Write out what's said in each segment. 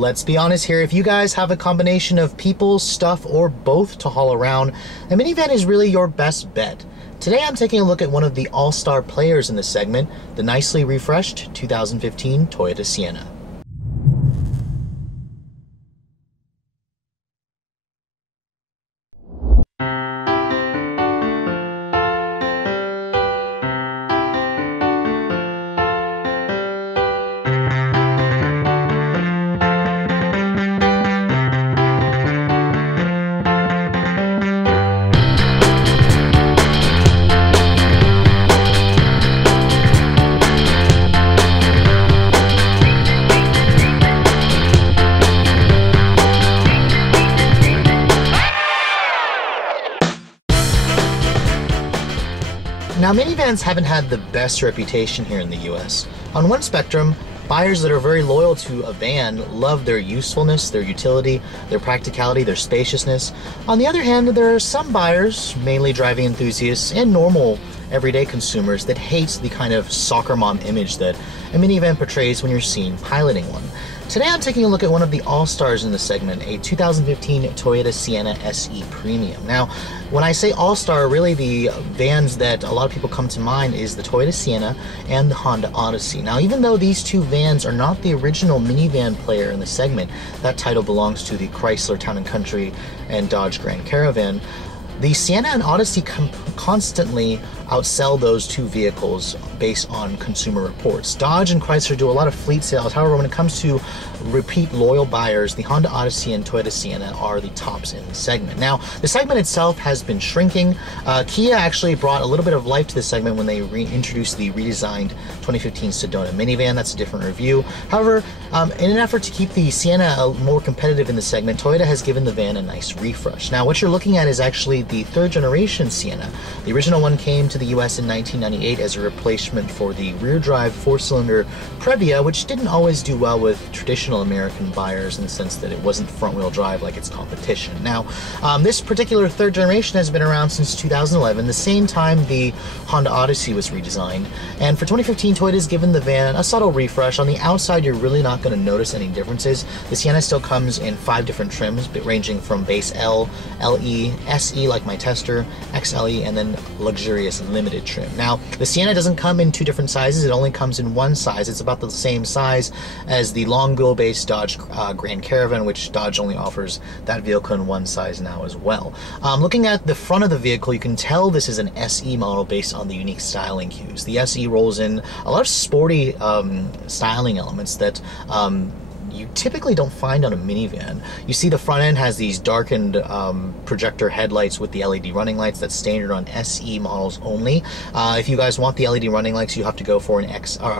let's be honest here, if you guys have a combination of people, stuff, or both to haul around, a minivan is really your best bet. Today I'm taking a look at one of the all-star players in this segment, the nicely refreshed 2015 Toyota Sienna. Now, minivans haven't had the best reputation here in the US. On one spectrum, buyers that are very loyal to a van love their usefulness, their utility, their practicality, their spaciousness. On the other hand, there are some buyers, mainly driving enthusiasts and normal everyday consumers, that hate the kind of soccer mom image that a minivan portrays when you're seen piloting one. Today I'm taking a look at one of the all-stars in the segment, a 2015 Toyota Sienna SE Premium. Now, when I say all-star, really the vans that a lot of people come to mind is the Toyota Sienna and the Honda Odyssey. Now, even though these two vans are not the original minivan player in the segment, that title belongs to the Chrysler Town & Country and Dodge Grand Caravan, the Sienna and Odyssey constantly outsell those two vehicles based on consumer reports. Dodge and Chrysler do a lot of fleet sales. However, when it comes to repeat loyal buyers, the Honda Odyssey and Toyota Sienna are the tops in the segment. Now, the segment itself has been shrinking. Kia actually brought a little bit of life to the segment when they reintroduced the redesigned 2015 Sedona minivan. That's a different review. However, in an effort to keep the Sienna more competitive in the segment, Toyota has given the van a nice refresh. Now, what you're looking at is actually the third generation Sienna. The original one came to the US in 1998 as a replacement for the rear-drive four-cylinder Previa, which didn't always do well with traditional American buyers in the sense that it wasn't front-wheel drive like its competition. Now, this particular third generation has been around since 2011, the same time the Honda Odyssey was redesigned. And for 2015, Toyota's given the van a subtle refresh. On the outside, you're really not going to notice any differences. The Sienna still comes in 5 different trims, ranging from base L, LE, SE like my tester, XLE, and then luxurious limited trim. Now, the Sienna doesn't come in 2 different sizes, it only comes in one size. It's about the same size as the long wheelbase Dodge Grand Caravan, which Dodge only offers that vehicle in one size now as well. Looking at the front of the vehicle, you can tell this is an SE model based on the unique styling cues. The SE rolls in a lot of sporty styling elements that you typically don't find on a minivan. You see the front end has these darkened projector headlights with the LED running lights. That's standard on SE models only. If you guys want the LED running lights, you have to go for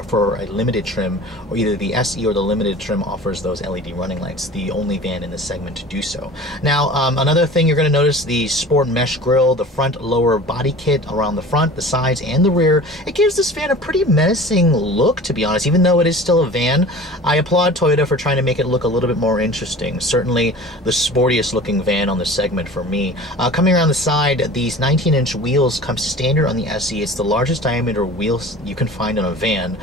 for a limited trim, or either the SE or the limited trim offers those LED running lights. The only van in this segment to do so. Now, another thing you're going to notice, the sport mesh grille, the front lower body kit around the front, the sides, and the rear. It gives this van a pretty menacing look, to be honest. Even though it is still a van, I applaud Toyota for trying to make it look a little bit more interesting. Certainly the sportiest looking van on the segment for me. Coming around the side, these 19-inch wheels come standard on the SE. It's the largest diameter wheels you can find on a van.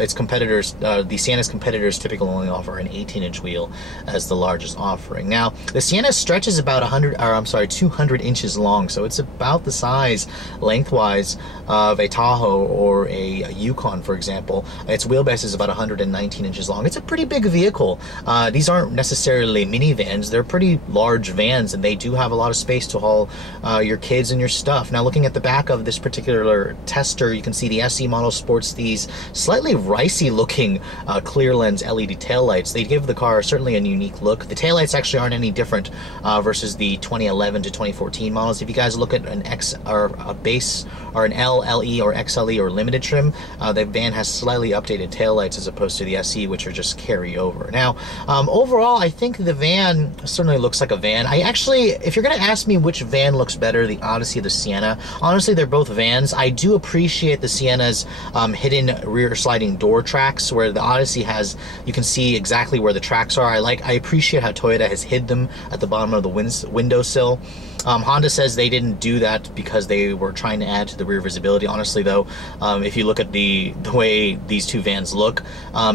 Its competitors, the Sienna's competitors typically only offer an 18-inch wheel as the largest offering. Now, the Sienna stretches about 200 inches long, so it's about the size lengthwise of a Tahoe or a Yukon, for example. Its wheelbase is about 119 inches long. It's a pretty big vehicle. These aren't necessarily minivans, they're pretty large vans, and they do have a lot of space to haul your kids and your stuff. Now, looking at the back of this particular tester, you can see the SE model sports these slightly ricey looking clear lens LED taillights. They give the car certainly a unique look. The taillights actually aren't any different versus the 2011 to 2014 models. If you guys look at an X or a base or an L, LE, or XLE or limited trim, the van has slightly updated taillights as opposed to the SE, which are just carry over. Now, overall, I think the van certainly looks like a van. I actually, if you're going to ask me which van looks better, the Odyssey or the Sienna, honestly, they're both vans. I do appreciate the Sienna's hidden rear sliding door tracks, where the Odyssey has, you can see exactly where the tracks are. I appreciate how Toyota has hid them at the bottom of the windowsill. Honda says they didn't do that because they were trying to add to the rear visibility. Honestly, though, if you look at the way these two vans look,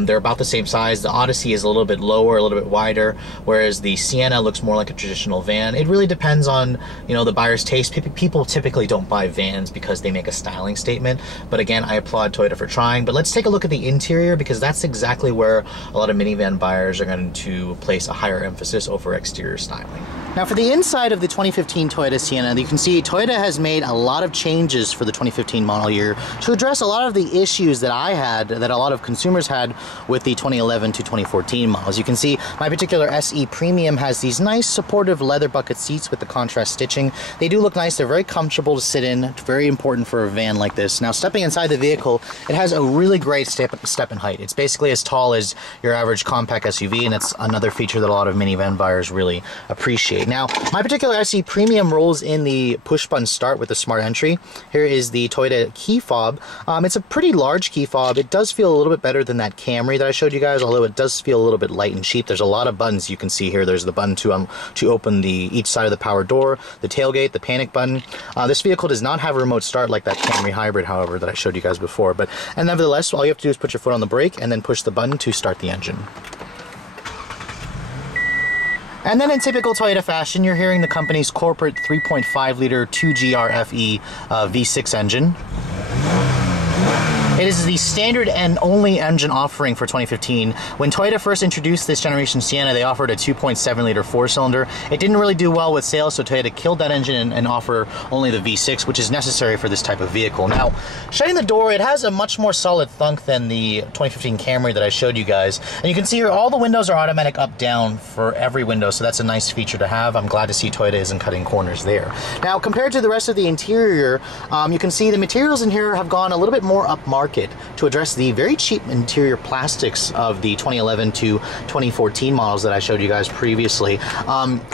they're about the same size. The Odyssey is a little bit lower, a little bit wider, whereas the Sienna looks more like a traditional van. It really depends on, you know, the buyer's taste. People typically don't buy vans because they make a styling statement, but again, I applaud Toyota for trying. But let's take a look at the interior, because that's exactly where a lot of minivan buyers are going to place a higher emphasis over exterior styling. Now for the inside of the 2015 Toyota Sienna, you can see Toyota has made a lot of changes for the 2015 model year to address a lot of the issues that I had, that a lot of consumers had with the 2011 to 2014 models. You can see my particular SE Premium has these nice supportive leather bucket seats with the contrast stitching. They do look nice, they're very comfortable to sit in, very important for a van like this. Now stepping inside the vehicle, it has a really great step in height. It's basically as tall as your average compact SUV, and that's another feature that a lot of minivan buyers really appreciate. Now, my particular SE Premium rolls in the push-button start with the smart entry. Here is the Toyota Key Fob. It's a pretty large key fob. It does feel a little bit better than that Camry that I showed you guys, although it does feel a little bit light and cheap. There's a lot of buttons you can see here. There's the button to open each side of the power door, the tailgate, the panic button. This vehicle does not have a remote start like that Camry Hybrid, however, that I showed you guys before. And nevertheless, all you have to do is put your foot on the brake and then push the button to start the engine. And then in typical Toyota fashion, you're hearing the company's corporate 3.5-liter 2GRFE V6 engine. It is the standard and only engine offering for 2015. When Toyota first introduced this generation Sienna, they offered a 2.7-liter 4-cylinder. It didn't really do well with sales, so Toyota killed that engine and offer only the V6, which is necessary for this type of vehicle. Now, shutting the door, it has a much more solid thunk than the 2015 Camry that I showed you guys. And you can see here, all the windows are automatic up-down for every window, so that's a nice feature to have. I'm glad to see Toyota isn't cutting corners there. Now, compared to the rest of the interior, you can see the materials in here have gone a little bit more upmarket to address the very cheap interior plastics of the 2011 to 2014 models that I showed you guys previously.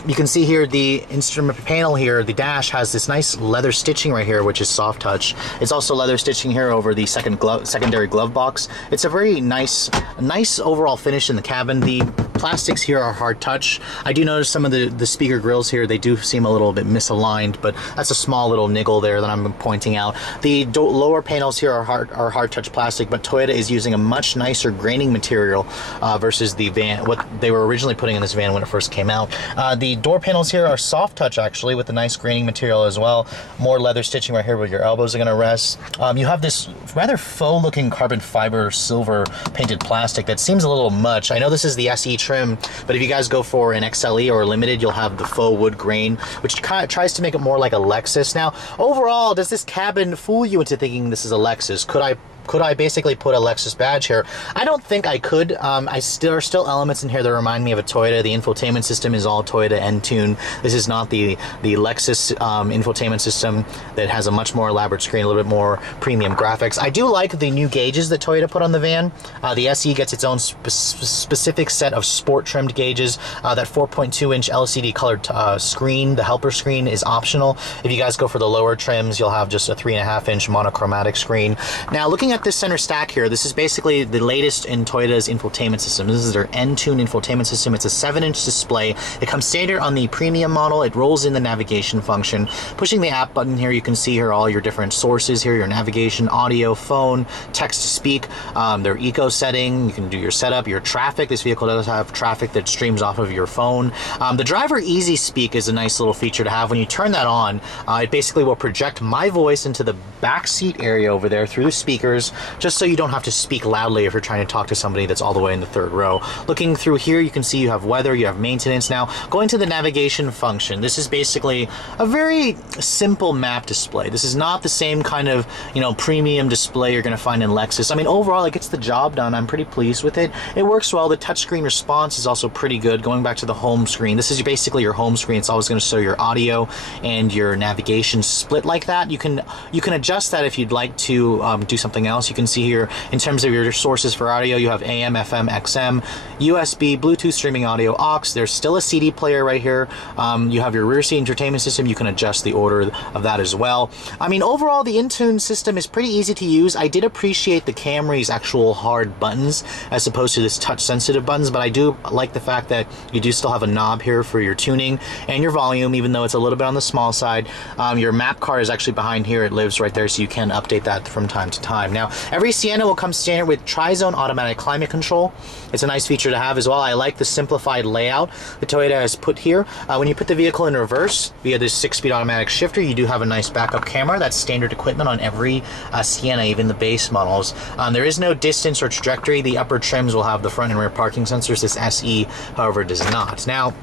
You can see here the instrument panel here, the dash has this nice leather stitching right here, which is soft touch. It's also leather stitching here over the secondary glove box. It's a very nice overall finish in the cabin. The plastics here are hard touch. I do notice some of the speaker grills here, they do seem a little bit misaligned, but that's a small little niggle there that I'm pointing out. The lower panels here are hard touch plastic, but Toyota is using a much nicer graining material versus the van, what they were originally putting in this van when it first came out. The door panels here are soft touch actually, with a nice graining material as well. More leather stitching right here where your elbows are going to rest. You have this rather faux looking carbon fiber silver painted plastic that seems a little much. I know this is the SE trim, but if you guys go for an XLE or Limited, you'll have the faux wood grain, which kind of tries to make it more like a Lexus. Now, overall, does this cabin fool you into thinking this is a Lexus? Could I basically put a Lexus badge here? I don't think I could. There are still elements in here that remind me of a Toyota. The infotainment system is all Toyota Entune. This is not the Lexus infotainment system that has a much more elaborate screen, a little bit more premium graphics. I do like the new gauges that Toyota put on the van. The SE gets its own specific set of sport trimmed gauges. That 4.2-inch LCD colored screen, the helper screen, is optional. If you guys go for the lower trims, you'll have just a 3.5-inch monochromatic screen. Now, looking at this center stack here, this is basically the latest in Toyota's infotainment system. This is their Entune infotainment system. It's a 7-inch display. It comes standard on the premium model. It rolls in the navigation function. Pushing the app button here, you can see here all your different sources here, your navigation, audio, phone, text to speak, their eco setting. You can do your setup, your traffic. This vehicle does have traffic that streams off of your phone. The driver easy speak is a nice little feature to have. When you turn that on, it basically will project my voice into the back seat area over there through the speakers, just so you don't have to speak loudly if you're trying to talk to somebody that's all the way in the third row. Looking through here, you can see you have weather, you have maintenance. Now, going to the navigation function, this is basically a very simple map display. This is not the same kind of, premium display you're going to find in Lexus. I mean, overall, it gets the job done. I'm pretty pleased with it. It works well. The touchscreen response is also pretty good. Going back to the home screen, this is basically your home screen. It's always going to show your audio and your navigation split like that. You can adjust that if you'd like to do something else. You can see here, in terms of your sources for audio, you have AM, FM, XM, USB, Bluetooth streaming audio, aux. There's still a CD player right here. You have your rear seat entertainment system. You can adjust the order of that as well. I mean, overall, the Intune system is pretty easy to use. I did appreciate the Camry's actual hard buttons as opposed to this touch-sensitive buttons, but I do like the fact that you do still have a knob here for your tuning and your volume, even though it's a little bit on the small side. Your map car is actually behind here. It lives right there, so you can update that from time to time. Now, every Sienna will come standard with tri-zone automatic climate control. It's a nice feature to have as well. I like the simplified layout that Toyota has put here. When you put the vehicle in reverse via this 6-speed automatic shifter, you do have a nice backup camera. That's standard equipment on every Sienna, even the base models. There is no distance or trajectory. The upper trims will have the front and rear parking sensors. This SE, however, does not. Now,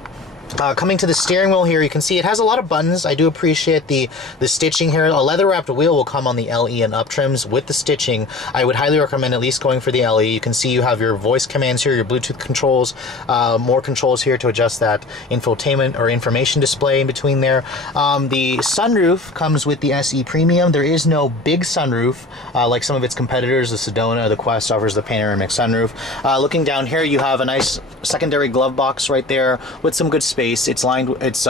coming to the steering wheel here, you can see it has a lot of buttons. I do appreciate the stitching here. A leather-wrapped wheel will come on the LE and up trims with the stitching. I would highly recommend at least going for the LE. You can see you have your voice commands here, your Bluetooth controls, more controls here to adjust that infotainment or information display in between there. The sunroof comes with the SE Premium. There is no big sunroof like some of its competitors. The Sedona or the Quest offers the panoramic sunroof. Looking down here, you have a nice secondary glove box right there with some good space. It's lined. It's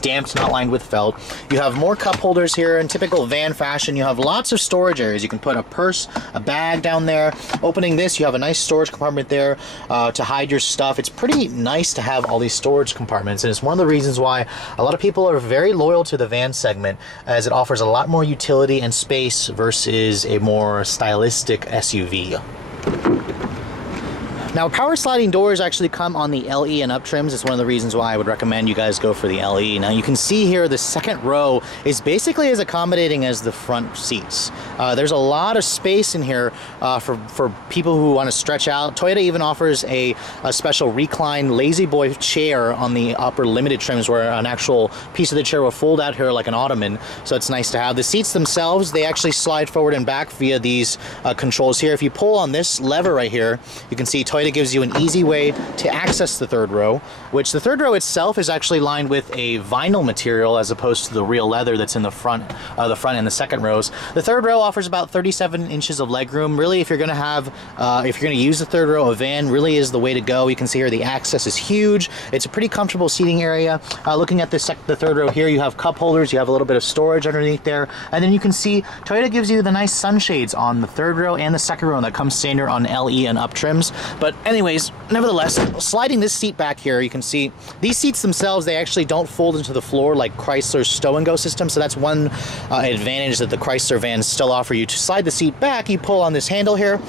damped, not lined with felt. You have more cup holders here in typical van fashion. You have lots of storage areas. You can put a purse, a bag down there. Opening this, you have a nice storage compartment there to hide your stuff. It's pretty nice to have all these storage compartments, and it's one of the reasons why a lot of people are very loyal to the van segment, as it offers a lot more utility and space versus a more stylistic SUV. Now, power sliding doors actually come on the LE and up trims. It's one of the reasons why I would recommend you guys go for the LE. Now, you can see here the second row is basically as accommodating as the front seats. There's a lot of space in here for people who want to stretch out. Toyota even offers a special recline lazy boy chair on the upper limited trims, where an actual piece of the chair will fold out here like an ottoman, so it's nice to have. The seats themselves, they actually slide forward and back via these controls here. If you pull on this lever right here, you can see Toyota gives you an easy way to access the third row, which the third row itself is actually lined with a vinyl material as opposed to the real leather that's in the front and the second rows. The third row offers about 37 inches of legroom. Really, if you're going to have, if you're going to use the third row, a van really is the way to go. You can see here the access is huge. It's a pretty comfortable seating area. Looking at the third row here, you have cup holders, you have a little bit of storage underneath there, and then you can see Toyota gives you the nice sunshades on the third row and the second row that comes standard on LE and up trims. But anyways, nevertheless, sliding this seat back here, you can see these seats themselves, they actually don't fold into the floor like Chrysler's stow and go system, so that's one advantage that the Chrysler vans still offer you. To slide the seat back, you pull on this handle here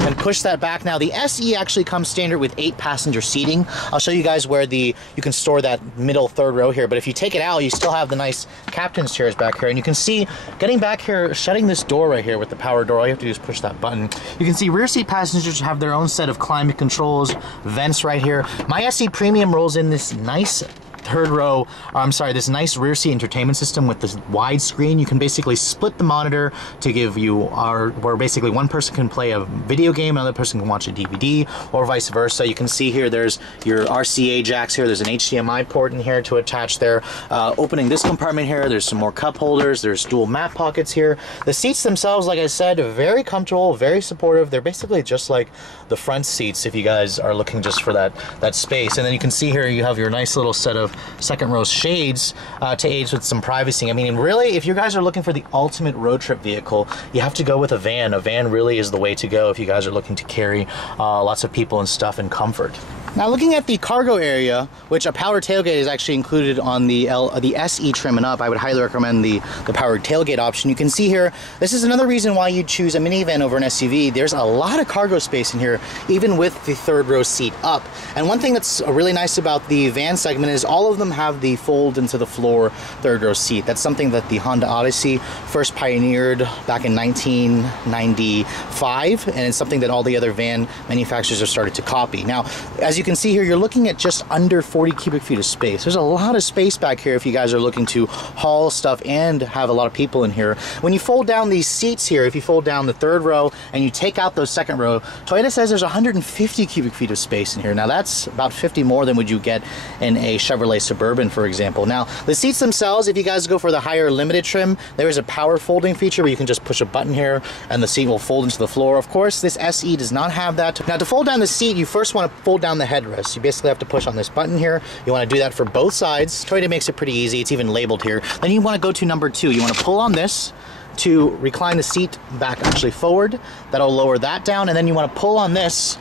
and push that back. Now, the SE actually comes standard with 8 passenger seating. I'll show you guys where you can store that middle third row here, but if you take it out, you still have the nice captain's chairs back here, and you can see getting back here, shutting this door right here with the power door, all you have to do is push that button. You can see rear seat passengers have their own set of climate controls, vents right here. My SE Premium rolls in this nice this nice rear seat entertainment system with this wide screen. You can basically split the monitor to give you where basically one person can play a video game, another person can watch a DVD, or vice versa. You can see here there's your RCA jacks here. There's an HDMI port in here to attach there. Opening this compartment here, there's some more cup holders. There's dual map pockets here. The seats themselves, like I said, are very comfortable, very supportive. They're basically just like the front seats if you guys are looking just for that space. And then you can see here you have your nice little set of second row shades to aid with some privacy. I mean, really, if you guys are looking for the ultimate road trip vehicle, you have to go with a van. A van really is the way to go if you guys are looking to carry lots of people and stuff in comfort. Now, looking at the cargo area, which a power tailgate is actually included on the SE trim and up, I would highly recommend the powered tailgate option. You can see here, this is another reason why you'd choose a minivan over an SUV. There's a lot of cargo space in here, even with the third row seat up. And one thing that's really nice about the van segment is all of them have the fold into the floor third row seat. That's something that the Honda Odyssey first pioneered back in 1995, and it's something that all the other van manufacturers have started to copy. Now, as you can see here, you're looking at just under 40 cubic feet of space. There's a lot of space back here if you guys are looking to haul stuff and have a lot of people in here. When you fold down these seats here, if you fold down the third row and you take out those second row, Toyota says there's 150 cubic feet of space in here. Now, that's about 50 more than would you get in a Chevrolet Suburban, for example. Now, the seats themselves, if you guys go for the higher limited trim, there is a power folding feature where you can just push a button here and the seat will fold into the floor. Of course, this SE does not have that. Now, to fold down the seat, you first want to fold down the headrest. You basically have to push on this button here. You want to do that for both sides. Toyota makes it pretty easy. It's even labeled here. Then you want to go to number 2. You want to pull on this to recline the seat back actually forward. That'll lower that down, and then you want to pull on this,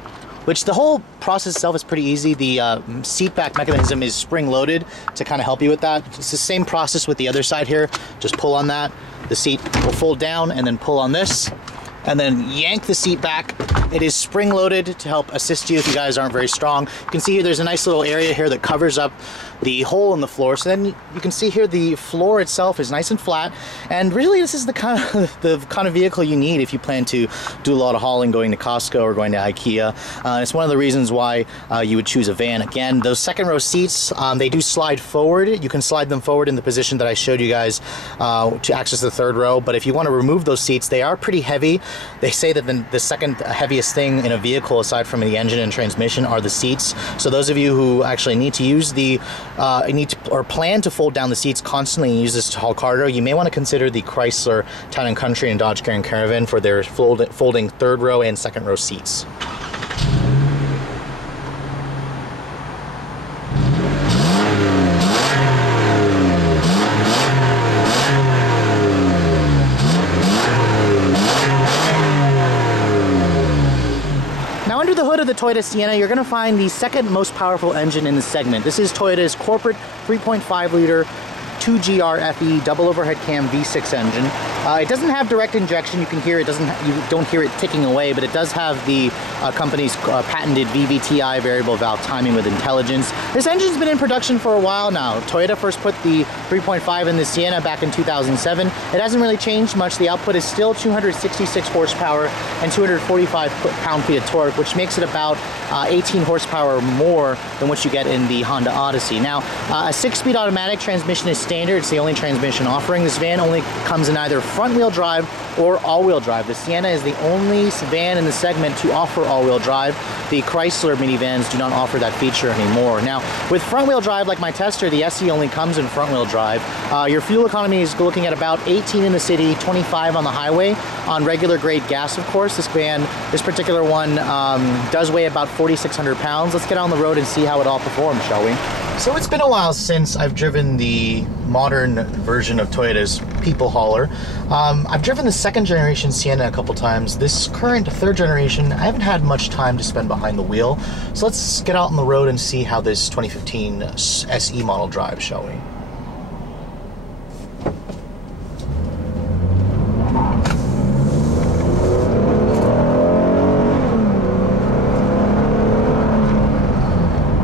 which the whole process itself is pretty easy. The seat back mechanism is spring loaded to kind of help you with that. It's the same process with the other side here. Just pull on that, The seat will fold down and then pull on this, and then yank the seat back. It is spring-loaded to help assist you if you guys aren't very strong. You can see here there's a nice little area here that covers up the hole in the floor. So then you can see here the floor itself is nice and flat. And really this is the kind of vehicle you need if you plan to do a lot of hauling, going to Costco or going to IKEA. It's one of the reasons why you would choose a van. Again, those second row seats, they do slide forward. You can slide them forward in the position that I showed you guys to access the third row. But if you want to remove those seats, they are pretty heavy. They say that the second heaviest thing in a vehicle aside from the engine and transmission are the seats. So those of you who actually need to use or plan to fold down the seats constantly and use this to haul cargo, you may want to consider the Chrysler Town & Country and Dodge Caravan for their folding third row and second row seats. Under the hood of the Toyota Sienna, you're going to find the second most powerful engine in the segment. This is Toyota's corporate 3.5 liter 2GR FE double overhead cam V6 engine. It doesn't have direct injection. You can hear it you don't hear it ticking away, but it does have the company's patented VVTi variable valve timing with intelligence. This engine's been in production for a while now. Toyota first put the 3.5 in the Sienna back in 2007. It hasn't really changed much. The output is still 266 horsepower and 245 pound-feet of torque, which makes it about 18 horsepower more than what you get in the Honda Odyssey. Now, a 6-speed automatic transmission is standard. It's the only transmission offering. This van only comes in either front-wheel drive or all-wheel drive. The Sienna is the only van in the segment to offer all-wheel drive. The Chrysler minivans do not offer that feature anymore. Now, with front-wheel drive like my Tester, the SE only comes in front-wheel drive. Your fuel economy is looking at about 18 in the city, 25 on the highway. On regular grade gas, of course, this particular one does weigh about 4,600 pounds. Let's get on the road and see how it all performs, shall we? So it's been a while since I've driven the modern version of Toyota's people hauler. I've driven the second generation Sienna a couple times. This current third generation, I haven't had much time to spend behind the wheel. So let's get out on the road and see how this 2015 SE model drives, shall we?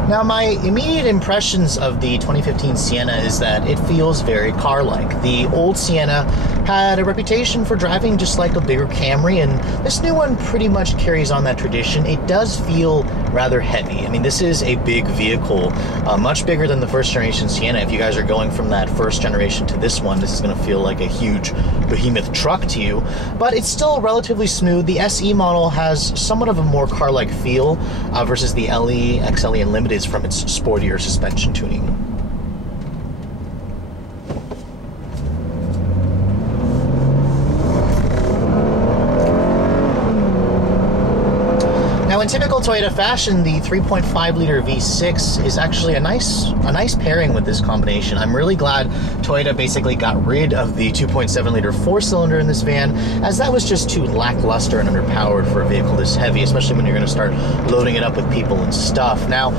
Now, my immediate impressions of the 2015 Sienna is that it feels very car-like. The old Sienna had a reputation for driving just like a bigger Camry, and this new one pretty much carries on that tradition. It does feel rather heavy. I mean, this is a big vehicle, much bigger than the first generation Sienna. If you guys are going from that first generation to this one, this is going to feel like a huge behemoth truck to you, but it's still relatively smooth. The SE model has somewhat of a more car-like feel versus the LE, XLE, and Limited from its sportier suspension tuning. Now, in typical Toyota fashion, the 3.5 liter V6 is actually a nice pairing with this combination. I'm really glad Toyota basically got rid of the 2.7 liter 4-cylinder in this van, as that was just too lackluster and underpowered for a vehicle this heavy, especially when you're going to start loading it up with people and stuff. Now,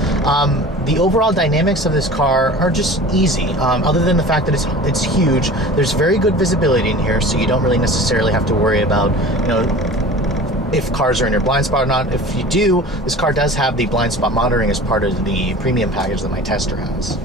the overall dynamics of this car are just easy. Other than the fact that it's huge, there's very good visibility in here, so you don't really necessarily have to worry about, if cars are in your blind spot or not. If you do, this car does have the blind spot monitoring as part of the premium package that my Tester has.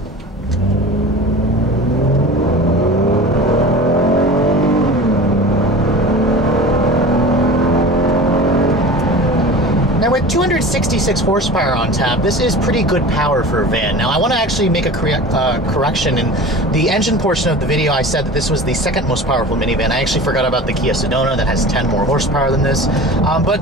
Now, with 266 horsepower on tap, this is pretty good power for a van. Now, I want to actually make a correction. In the engine portion of the video, I said that this was the second most powerful minivan. I actually forgot about the Kia Sedona that has 10 more horsepower than this. But,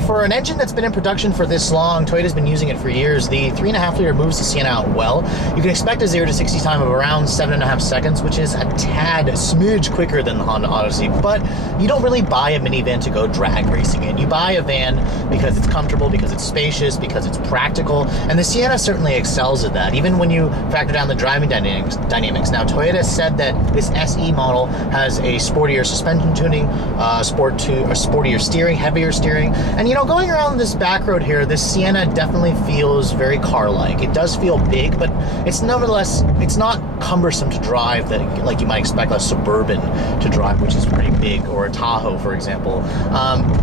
for an engine that's been in production for this long, Toyota's been using it for years, the 3.5 liter moves the Sienna out well. You can expect a 0 to 60 time of around 7.5 seconds, which is a smidge quicker than the Honda Odyssey. But you don't really buy a minivan to go drag racing in. You buy a van because it's comfortable, because it's spacious, because it's practical, and the Sienna certainly excels at that, even when you factor down the driving dynamics. Now, Toyota said that this SE model has a sportier suspension tuning, sportier steering, heavier steering, and you know, going around this back road here, this Sienna definitely feels very car-like. It does feel big, but it's nevertheless, it's not cumbersome to drive that like you might expect a Suburban to drive, which is pretty big, or a Tahoe, for example.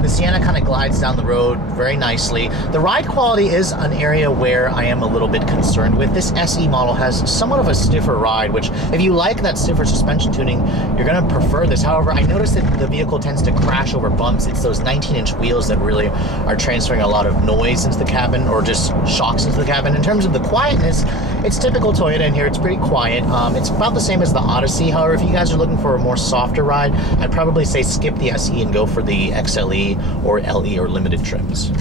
The Sienna kind of glides down the road very nicely. The ride quality is an area where I am a little bit concerned with. This SE model has somewhat of a stiffer ride, which if you like that stiffer suspension tuning, you're going to prefer this. However, I noticed that the vehicle tends to crash over bumps. It's those 19-inch wheels that really are transferring a lot of noise into the cabin, or just shocks into the cabin. In terms of the quietness, it's typical Toyota in here. It's pretty quiet. It's about the same as the Odyssey. However, if you guys are looking for a more softer ride, I'd probably say skip the SE and go for the XLE or LE or limited trims.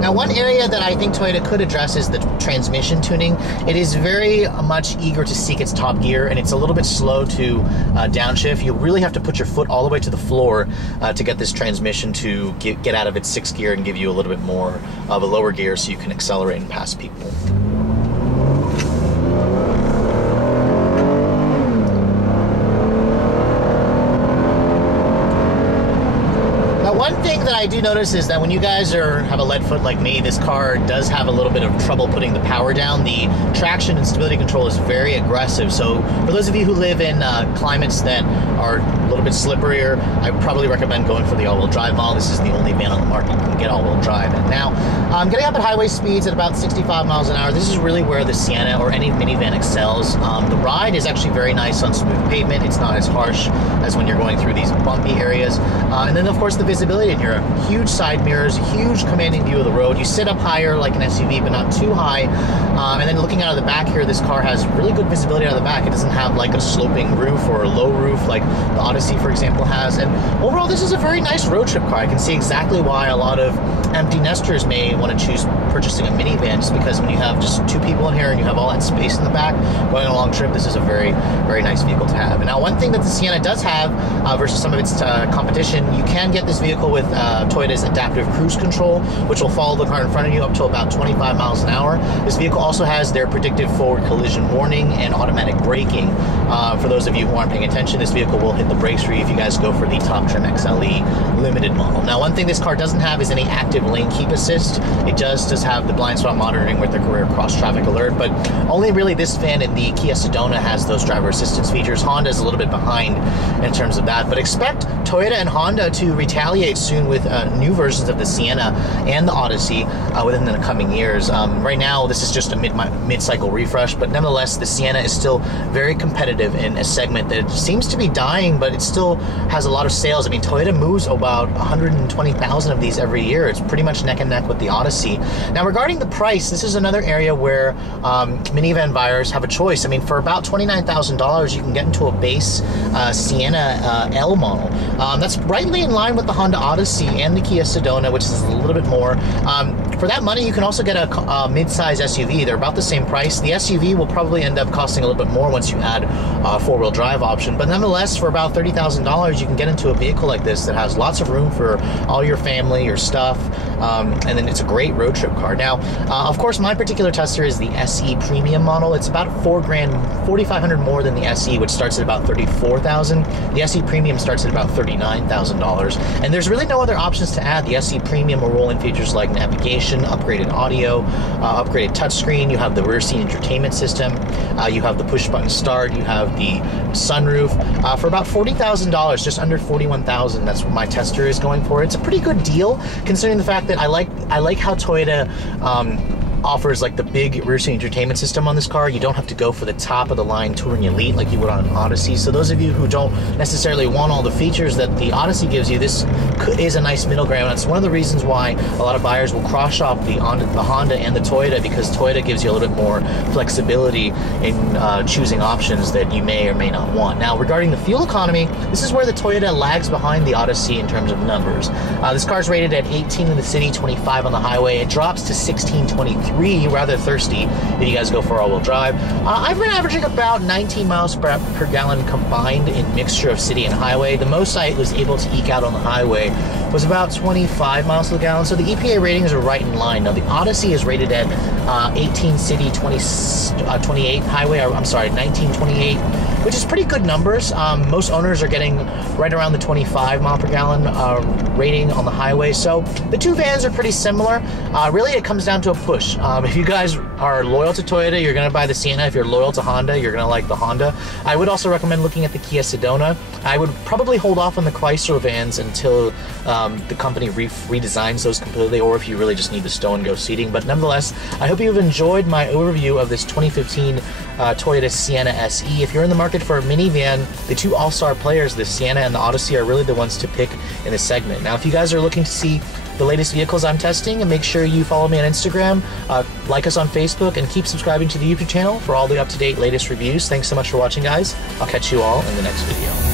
Now, one area that I think Toyota could address is the transmission tuning. It is very much eager to seek its top gear, and it's a little bit slow to downshift. You really have to put your foot all the way to the floor to get this transmission to get out of its 6th gear and give you a little bit more of a lower gear so you can accelerate and pass people. One thing that I do notice is that when you guys have a lead foot like me, this car does have a little bit of trouble putting the power down. The traction and stability control is very aggressive. So for those of you who live in climates that are a little bit slipperier, I probably recommend going for the all-wheel drive model. This is the only van on the market you can get all-wheel drive. And now, getting up at highway speeds at about 65 miles an hour, this is really where the Sienna or any minivan excels. The ride is actually very nice on smooth pavement. It's not as harsh as when you're going through these bumpy areas. And then, of course, the visibility in here. Huge side mirrors, huge commanding view of the road. You sit up higher like an SUV, but not too high. And then looking out of the back here, this car has really good visibility out of the back. It doesn't have like a sloping roof or a low roof like the Odyssey, for example, has. And overall, this is a very nice road trip car. I can see exactly why a lot of empty nesters may want to choose purchasing a minivan, just because when you have just 2 people in here and you have all that space in the back going on a long trip, this is a very, very nice vehicle to have. And now, one thing that the Sienna does have versus some of its competition, you can get this vehicle with Toyota's adaptive cruise control, which will follow the car in front of you up to about 25 miles an hour. This vehicle also has their predictive forward collision warning and automatic braking. For those of you who aren't paying attention, this vehicle will hit the brakes for you if you guys go for the top trim XLE limited model. Now, one thing this car doesn't have is any active lane keep assist. It does just have the blind spot monitoring with the rear cross traffic alert, but only really this van and the Kia Sedona has those driver assistance features. Honda's a little bit behind in terms of that, but expect Toyota and Honda to retaliate soon with new versions of the Sienna and the Odyssey within the coming years. Right now, this is just a mid-cycle refresh, but nevertheless, the Sienna is still very competitive in a segment that seems to be dying, but it still has a lot of sales. I mean, Toyota moves about 120,000 of these every year. It's pretty much neck and neck with the Odyssey. Now, regarding the price, this is another area where minivan buyers have a choice. I mean, for about $29,000, you can get into a base Sienna L model. That's rightly in line with the Honda Odyssey and the Kia Sedona, which is a little bit more. For that money, you can also get a mid-size SUV. They're about the same price. The SUV will probably end up costing a little bit more once you add a 4-wheel drive option. But nonetheless, for about $30,000, you can get into a vehicle like this that has lots of room for all your family, your stuff, and then it's a great road trip car. Now, of course, my particular tester is the SE Premium model. It's about $4,500 more than the SE, which starts at about $34,000. The SE Premium starts at about $39,000. And there's really no other options to add. The SE Premium will roll in features like navigation, upgraded audio, upgraded touchscreen. You have the rear seat entertainment system. You have the push button start. You have the sunroof. For about $40,000, just under $41,000. That's what my tester is going for. It's a pretty good deal, considering the fact that I like how Toyota offers like the big rear seat entertainment system on this car. You don't have to go for the top of the line Touring Elite like you would on an Odyssey. So those of you who don't necessarily want all the features that the Odyssey gives you, this is a nice middle ground. That's one of the reasons why a lot of buyers will cross shop the Honda and the Toyota, because Toyota gives you a little bit more flexibility in choosing options that you may or may not want. Now, regarding the fuel economy, this is where the Toyota lags behind the Odyssey in terms of numbers. This car is rated at 18 in the city, 25 on the highway. It drops to 16.23 3, rather thirsty if you guys go for all-wheel drive. I've been averaging about 19 miles per gallon combined in mixture of city and highway. The most I was able to eke out on the highway was about 25 miles per gallon, so the EPA ratings are right in line. Now, the Odyssey is rated at 18 city, 28 highway, I'm sorry, 1928, which is pretty good numbers. Most owners are getting right around the 25 mile per gallon rating on the highway, so the two vans are pretty similar. Really, it comes down to a push. If you guys are loyal to Toyota, you're going to buy the Sienna. If you're loyal to Honda, you're going to like the Honda. I would also recommend looking at the Kia Sedona. I would probably hold off on the Chrysler vans until the company redesigns those completely, or if you really just need the stow-and-go seating. But nonetheless, I hope you've enjoyed my overview of this 2015 Toyota Sienna SE. If you're in the market for a minivan, the two all-star players, the Sienna and the Odyssey, are really the ones to pick in this segment. Now, if you guys are looking to see the latest vehicles I'm testing, and make sure you follow me on Instagram, like us on Facebook, and keep subscribing to the YouTube channel for all the up-to-date latest reviews. Thanks so much for watching, guys. I'll catch you all in the next video.